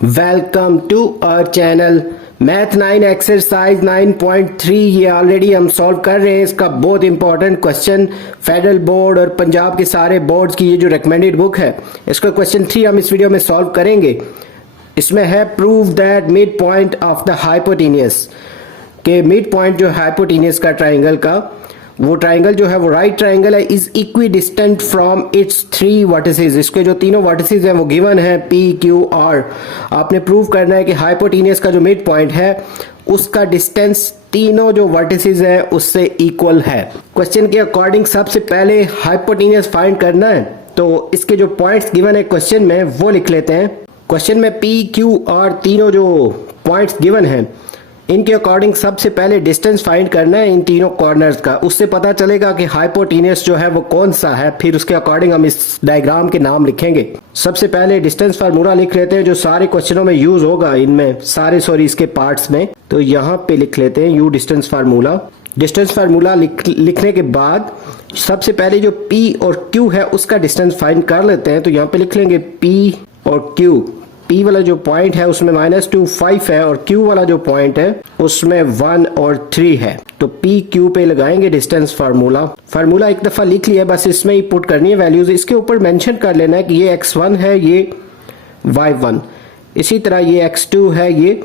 Welcome to our channel math 9 exercise 9.3। ये already हम solve कर रहे हैं। इसका बहुत इंपॉर्टेंट क्वेश्चन फेडरल बोर्ड और पंजाब के सारे बोर्ड्स की ये जो रिकमेंडेड बुक है, इसका क्वेश्चन 3 हम इस वीडियो में सॉल्व करेंगे। इसमें है prove that mid point of the hypotenuse, के मिड पॉइंट जो हाइपोटेनियस का ट्राइंगल का, वो ट्राइंगल जो है वो राइट ट्राइंगल है, is equi distant from its 3 vertices. इसके जो तीनों वर्टिसेस हैं वो गिवन है पी क्यू आर। आपने प्रूव करना है कि हाइपोटेनियस का जो मिड पॉइंट है उसका डिस्टेंस तीनों जो वर्टिसेस हैं उससे इक्वल है। क्वेश्चन के अकॉर्डिंग सबसे पहले हाइपोटेनियस फाइंड करना है, तो इसके जो पॉइंट्स गिवन है क्वेश्चन में वो लिख लेते हैं। क्वेश्चन में पी क्यू आर तीनों जो पॉइंट्स गिवन हैं इनके अकॉर्डिंग सबसे पहले डिस्टेंस फाइंड करना है इन तीनों कॉर्नर्स का। उससे पता चलेगा कि हाइपोटेनियस जो है वो कौन सा है, फिर उसके अकॉर्डिंग हम इस डायग्राम के नाम लिखेंगे। सबसे पहले डिस्टेंस फार्मूला लिख लेते हैं जो सारे क्वेश्चनों में यूज होगा, इनमें सारे इसके पार्ट्स में। तो यहाँ पे लिख लेते हैं you distance formula. Distance formula लिखने के बाद सबसे पहले जो P और Q है उसका डिस्टेंस फाइंड कर लेते हैं। तो यहाँ पे लिख लेंगे P और Q। P वाला जो पॉइंट है उसमें -2 5 है और Q वाला जो पॉइंट है उसमें 1 और 3 है। तो P Q पे लगाएंगे डिस्टेंस फार्मूला एक दफा लिख लिया, बस इसमें ही पुट करनी है वैल्यूज। इसके ऊपर मेंशन कर लेना है कि ये x1 है, ये y1, इसी तरह ये x2 है, ये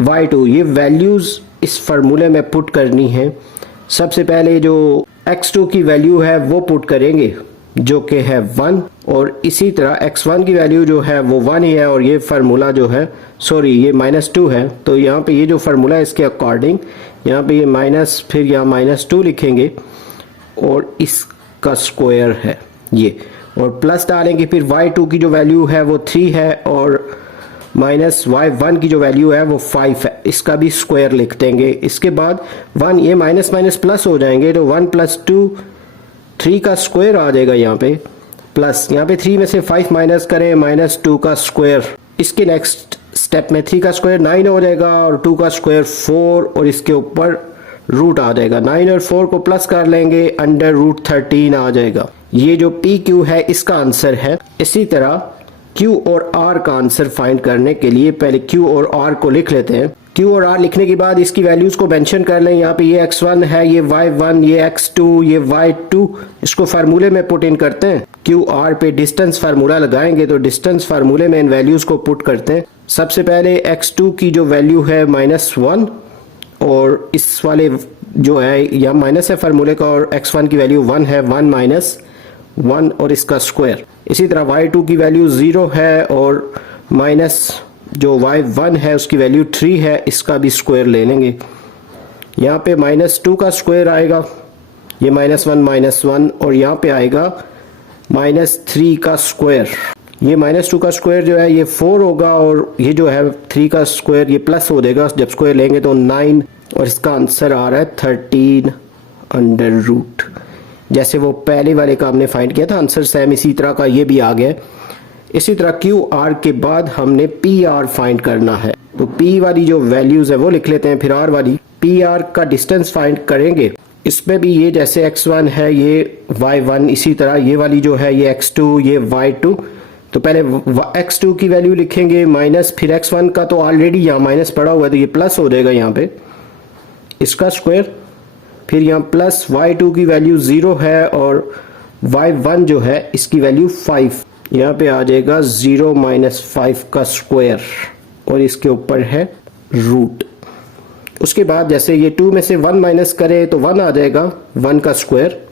y2। ये वैल्यूज इस फार्मूले में पुट करनी है। सबसे पहले जो x2 की वैल्यू है वो पुट करेंगे जो कि है 1, और इसी तरह x1 की वैल्यू जो है वो 1 ही है, और ये फार्मूला जो है ये -2 है। तो यहाँ पे ये जो फार्मूला है इसके अकॉर्डिंग यहाँ पे ये माइनस, फिर यहाँ -2 लिखेंगे और इसका स्क्वायर है ये, और प्लस डालेंगे। फिर y2 की जो वैल्यू है वो 3 है और माइनस y1 की जो वैल्यू है वो 5 है, इसका भी स्क्वायर लिख देंगे। इसके बाद 1 ये माइनस माइनस प्लस हो जाएंगे, तो 1 + 2 3 का स्क्वायर आ जाएगा यहाँ पे, प्लस यहाँ पे 3 में से 5 माइनस करें -2 का स्क्वायर। इसके नेक्स्ट स्टेप में 3 का स्क्वायर 9 हो जाएगा और 2 का स्क्वायर 4, और इसके ऊपर रूट आ जाएगा। 9 और 4 को प्लस कर लेंगे, √13 आ जाएगा। ये जो पी क्यू है इसका आंसर है। इसी तरह Q और R का आंसर फाइंड करने के लिए पहले Q और R को लिख लेते हैं। Q और R लिखने के बाद इसकी वैल्यूज को मेंशन कर लें। यहाँ पे ये x1 है, ये y1, ये x2, ये y2, इसको फार्मूले में पुट इन करते हैं। Q R पे डिस्टेंस फार्मूला लगाएंगे, तो डिस्टेंस फार्मूले में इन वैल्यूज को पुट करते हैं। सबसे पहले x2 की जो वैल्यू है -1, और इस वाले जो है यहाँ माइनस है फार्मूले का, और x1 की वैल्यू 1 है, 1 - 1 और इसका स्क्वायर। इसी तरह y2 की वैल्यू 0 है और माइनस जो y1 है उसकी वैल्यू 3 है, इसका भी स्क्वायर ले लेंगे। यहाँ पे -2 का स्क्वायर आएगा, ये -1 - 1, और यहाँ पे आएगा -3 का स्क्वायर। ये -2 का स्क्वायर जो है ये 4 होगा, और ये जो है 3 का स्क्वायर ये प्लस हो जाएगा, जब स्क्वायर लेंगे तो 9, और इसका आंसर आ रहा है 13√। जैसे वो पहले वाले का हमने फाइंड किया था आंसर सेम इसी तरह का ये भी आ गया। इसी तरह Q R के बाद हमने P R फाइंड करना है। तो P वाली जो वैल्यूज है वो लिख लेते हैं, फिर R वाली। P R का डिस्टेंस फाइंड करेंगे। इसमें भी ये जैसे x1 है, ये y1, इसी तरह ये वाली जो है ये x2, ये y2। तो पहले x2 की वैल्यू लिखेंगे माइनस, फिर x1 का तो ऑलरेडी यहाँ माइनस पड़ा हुआ है तो ये प्लस हो जाएगा यहाँ पे, इसका स्क्वायर। फिर यहाँ प्लस y2 की वैल्यू 0 है और y1 जो है इसकी वैल्यू 5, यहाँ पे आ जाएगा 0 - 5 का स्क्वायर, और इसके ऊपर है रूट। उसके बाद जैसे ये 2 में से 1 माइनस करें तो 1 आ जाएगा, 1 का स्क्वायर,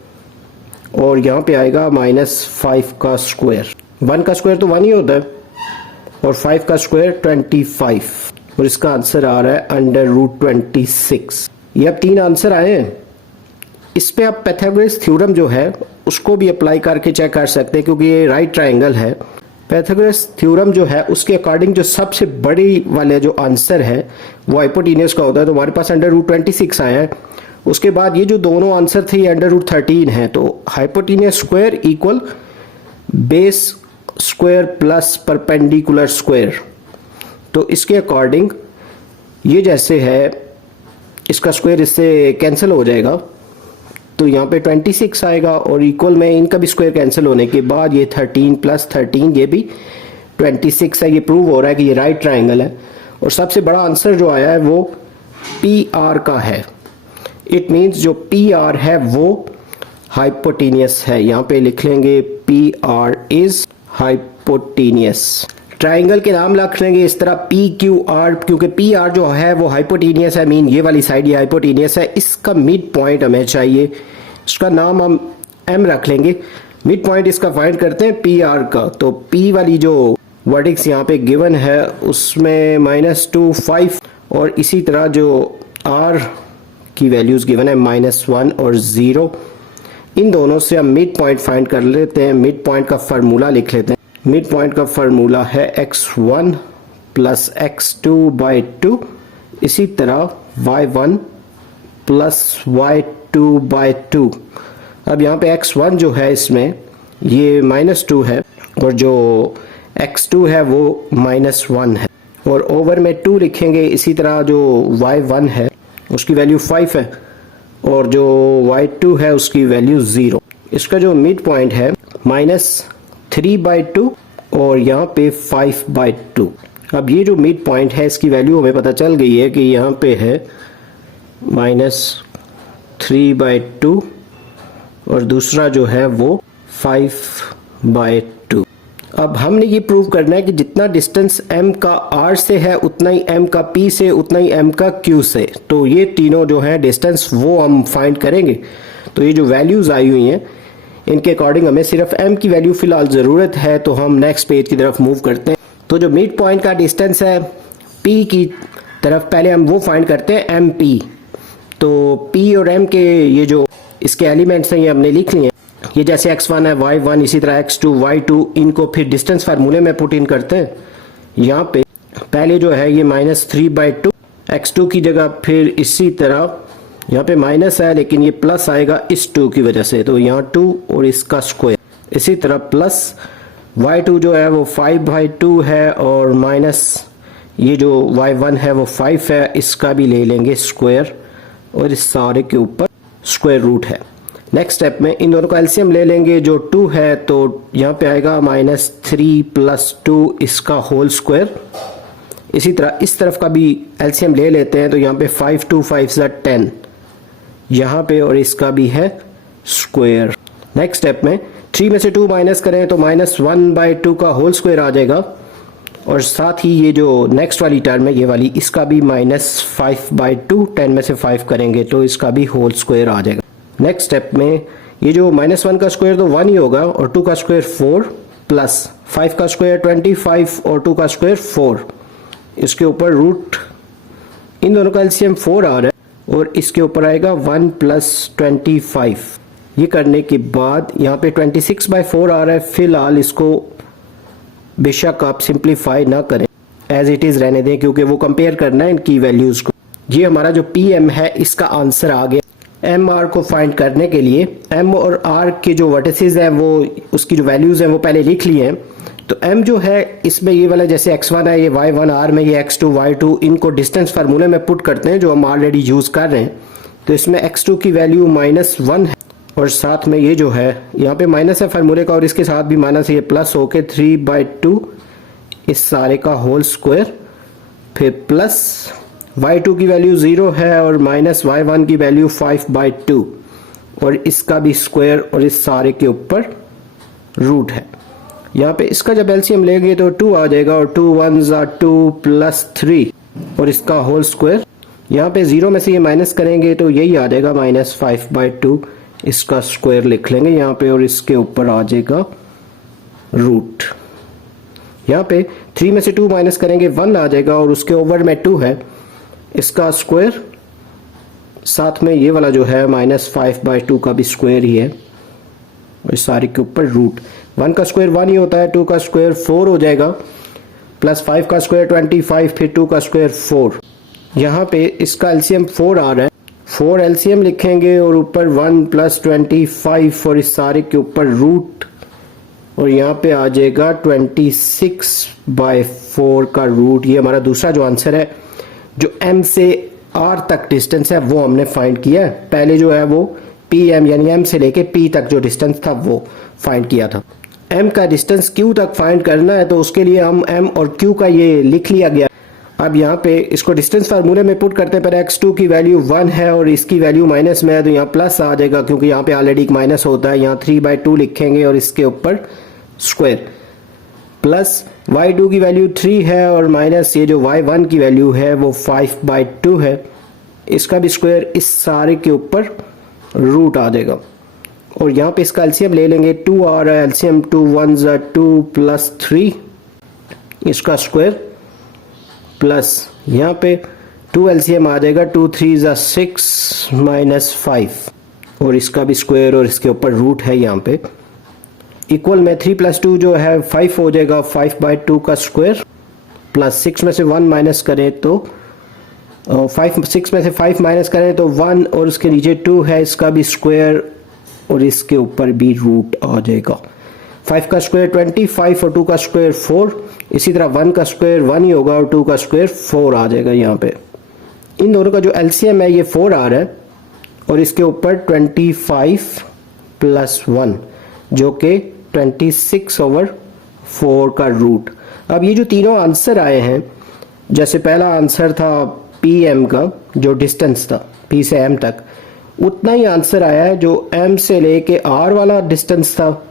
और यहाँ पे आएगा -5 का स्क्वायर। 1 का स्क्वायर तो 1 ही होता है, और 5 का स्क्वायर 25, और इसका आंसर आ रहा है √26। ये अब 3 आंसर आए हैं। इस पे आप पाइथागोरस थ्योरम जो है उसको भी अप्लाई करके चेक कर सकते हैं, क्योंकि ये राइट ट्राइंगल है। पाइथागोरस थ्योरम जो है उसके अकॉर्डिंग जो सबसे बड़ी वाले जो आंसर है वो हाइपोटेनियस का होता है, तो हमारे पास √26 आया है। उसके बाद ये जो दोनों आंसर थे ये √13 है, तो hypotenuse square equal base square plus perpendicular square. तो इसके अकॉर्डिंग ये जैसे है, इसका स्क्वायर इससे कैंसिल हो जाएगा, तो यहाँ पे 26 आएगा, और इक्वल में इनका भी स्क्वायर कैंसिल होने के बाद ये 13 + 13 ये भी 26 है। ये प्रूव हो रहा है कि ये राइट ट्राइंगल है। और सबसे बड़ा आंसर जो आया है वो पी आर का है। इट मीन्स जो पी आर है वो हाइपोटेनियस है। यहाँ पे लिख लेंगे P R is hypotenuse. Triangle के नाम लिख लेंगे इस तरह पी क्यू आर, क्योंकि पी आर जो है वो हाइपोटेनियस है, मीन ये वाली साइड ये हाइपोटेनियस है। इसका मिड पॉइंट हमें चाहिए, इसका नाम हम एम रख लेंगे। मिड पॉइंट इसका फाइंड करते हैं पी आर का। तो पी वाली जो वर्टेक्स यहाँ पे गिवन है उसमें -2 5 और इसी तरह जो आर की वैल्यूज़ गिवन है -1 और 0, इन दोनों से हम मिड पॉइंट फाइंड कर लेते हैं। मिड पॉइंट का फार्मूला लिख लेते हैं। मिड पॉइंट का फार्मूला है x1 प्लस x2 बाई 2, इसी तरह y1 प्लस y2 बाई 2। अब यहाँ पे x1 जो है इसमें ये -2 है और जो x2 है वो -1 है और ओवर में 2 लिखेंगे। इसी तरह जो y1 है उसकी वैल्यू 5 है और जो y2 है उसकी वैल्यू 0। इसका जो मिड पॉइंट है -3/2 और यहाँ पे 5/2। अब ये जो मिड पॉइंट है इसकी वैल्यू हमें पता चल गई है कि यहाँ पे है -3/2 और दूसरा जो है वो 5/2। अब हमने ये प्रूव करना है कि जितना डिस्टेंस m का r से है उतना ही m का p से, उतना ही m का q से। तो ये तीनों जो है डिस्टेंस वो हम फाइंड करेंगे। तो ये जो वैल्यूज़ आई हुई हैं इनके अकॉर्डिंग हमें सिर्फ m की वैल्यू फ़िलहाल ज़रूरत है। तो हम नेक्स्ट पेज की तरफ मूव करते हैं। तो जो मिड पॉइंट का डिस्टेंस है p की तरफ पहले हम वो फाइंड करते हैं mp। तो p और m के ये जो इसके एलिमेंट्स हैं ये हमने लिख लिए हैं। ये जैसे x1 है y1, इसी तरह x2 y2, इनको फिर डिस्टेंस फार्मूले में पुट इन करते हैं। यहाँ पे पहले जो है ये -3/2 x2 की जगह, फिर इसी तरह यहाँ पे माइनस है लेकिन ये प्लस आएगा इस 2 की वजह से, तो यहाँ 2 और इसका स्क्वायर। इसी तरह प्लस y2 जो है वो 5/2 है और माइनस ये जो y1 है वो 5 है, इसका भी ले लेंगे स्क्वायर और इस सारे के ऊपर स्क्वायर रूट है। नेक्स्ट स्टेप में इन दोनों का एलसीएम ले लेंगे। जो 2 है तो यहाँ पे आएगा -3 + 2 इसका होल स्क्वायर। इसी तरह इस तरफ का भी एलसीएम ले लेते हैं। तो यहाँ पे 5 2 5 10 यहाँ पे और इसका भी है स्क्वायर। नेक्स्ट स्टेप में 3 में से 2 माइनस करें तो -1/2 का होल स्क्वायर आ जाएगा और साथ ही ये जो नेक्स्ट वाली टर्म है ये वाली, इसका भी -5/2, 10 में से 5 करेंगे तो इसका भी होल स्क्वायर आ जाएगा। नेक्स्ट स्टेप में ये जो -1 का स्क्वायर तो 1 ही होगा और 2 का स्क्वायर 4 प्लस 5 का स्क्वायर 25 और 2 का स्क्वायर 4, इसके ऊपर रूट, इन दोनों का एलसीएम 4 आ रहा है और इसके ऊपर आएगा 1 + 25। ये करने के बाद यहाँ पे 26/4 आ रहा है। फिलहाल इसको बेशक आप सिंप्लीफाई ना करें, एज इट इज़ रहने दें, क्योंकि वो कंपेयर करना है इनकी वैल्यूज़ को। ये हमारा जो PM है इसका आंसर आ गया। MR को फाइंड करने के लिए M और R के जो वर्टिसेस हैं वो उसकी जो वैल्यूज़ हैं वो पहले लिख लिए हैं। तो M जो है इसमें ये वाला जैसे x1 है ये y1, R में ये x2 y2, इनको डिस्टेंस फार्मूले में पुट करते हैं जो हम ऑलरेडी यूज़ कर रहे हैं। तो इसमें x2 की वैल्यू -1 है और साथ में ये जो है यहाँ पे माइनस है फार्मूले का और इसके साथ भी माइनस, ये प्लस होके 3/2 इस सारे का होल स्क्वायर, फिर प्लस y2 की वैल्यू 0 है और -y1 की वैल्यू 5/2 और इसका भी स्क्वायर और इस सारे के ऊपर रूट है। यहाँ पे इसका जब एलसीएम लेंगे तो 2 आ जाएगा और 2 1s are 2 + 3 और इसका होल स्क्वायर। यहाँ पे 0 में से ये माइनस करेंगे तो यही आ जाएगा -5/2, इसका स्क्वायर लिख लेंगे यहाँ पे और इसके ऊपर आ जाएगा रूट। यहाँ पे 3 में से 2 माइनस करेंगे 1 आ जाएगा और उसके ओवर में 2 है, इसका स्क्वायर, साथ में ये वाला जो है -5/2 का भी स्क्वायर ही है और इस सारे के ऊपर रूट। 1 का स्क्वायर 1 ही होता है, 2 का स्क्वायर 4 हो जाएगा, प्लस 5 का स्क्वायर 25, फिर 2 का स्क्वायर 4। यहाँ पे इसका एलसीएम 4 आ रहा है, 4 एलसीएम लिखेंगे और ऊपर 1 + 25 और इस सारे के ऊपर रूट और यहाँ पे आ जाएगा 26/4 का रूट। ये हमारा दूसरा जो आंसर है। जो M से R तक डिस्टेंस है वो हमने फाइंड किया है। पहले जो है वो PM यानी M से लेके P तक जो डिस्टेंस था वो फाइंड किया था। m का डिस्टेंस q तक फाइंड करना है तो उसके लिए हम m और q का ये लिख लिया गया। अब यहाँ पे इसको डिस्टेंस फार्मूले में पुट करते हैं, पर x2 की वैल्यू 1 है और इसकी वैल्यू माइनस में है तो यहाँ प्लस आ जाएगा क्योंकि यहाँ पे ऑलरेडी एक माइनस होता है। यहाँ 3/2 लिखेंगे और इसके ऊपर स्क्वायर, प्लस y2 की वैल्यू 3 है और माइनस ये जो y1 की वैल्यू है वो 5/2 है, इसका भी स्क्वायर, इस सारे के ऊपर रूट आ जाएगा। और यहाँ पे इसका एलसीएम ले लेंगे, 2 आ रहा है, एलसीएम 2 1 2 प्लस 3 इसका स्क्वायर, प्लस यहाँ पे 2 एलसीएम आ जाएगा, 2 3 6 माइनस 5 और इसका भी स्क्वायर और इसके ऊपर रूट है यहाँ पे। इक्वल में 3 + 2 जो है 5 हो जाएगा, 5/2 का स्क्वायर, प्लस 6 में से 1 माइनस करें तो 6 में से 5 माइनस करें तो 1 और उसके नीचे 2 है, इसका भी स्क्वायर और इसके ऊपर भी रूट आ जाएगा। 5 का स्क्वायर 20, 5 और 2 का स्क्वायर 4, इसी तरह 1 का स्क्वायर 1 ही होगा और 2 का स्क्वायर 4 आ जाएगा। यहाँ पे इन दोनों का जो एलसीएम है ये 4 आ रहा है और इसके ऊपर 25 + 1 जो कि 26/4 का रूट। अब ये जो तीनों आंसर आए हैं, जैसे पहला आंसर था PM का जो डिस्टेंस था P से M तक, उतना ही आंसर आया है जो M से लेके R वाला डिस्टेंस था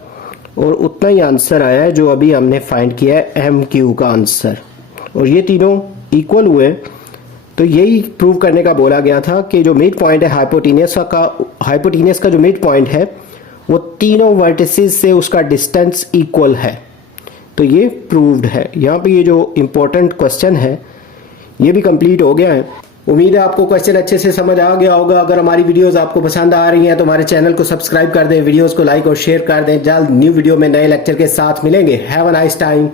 और उतना ही आंसर आया है जो अभी हमने फाइंड किया है MQ का आंसर, और ये तीनों इक्वल हुए। तो यही प्रूव करने का बोला गया था कि जो मिड पॉइंट है हाइपोटेन्यूस का जो मिड पॉइंट है वो तीनों वर्टिसेस से उसका डिस्टेंस इक्वल है। तो ये प्रूव्ड है। यहाँ पे ये जो इम्पोर्टेंट क्वेश्चन है ये भी कंप्लीट हो गया है। उम्मीद है आपको क्वेश्चन अच्छे से समझ आ गया होगा। अगर हमारी वीडियोस आपको पसंद आ रही हैं तो हमारे चैनल को सब्सक्राइब कर दें, वीडियोस को लाइक और शेयर कर दें। जल्द न्यू वीडियो में नए लेक्चर के साथ मिलेंगे। Have a nice time.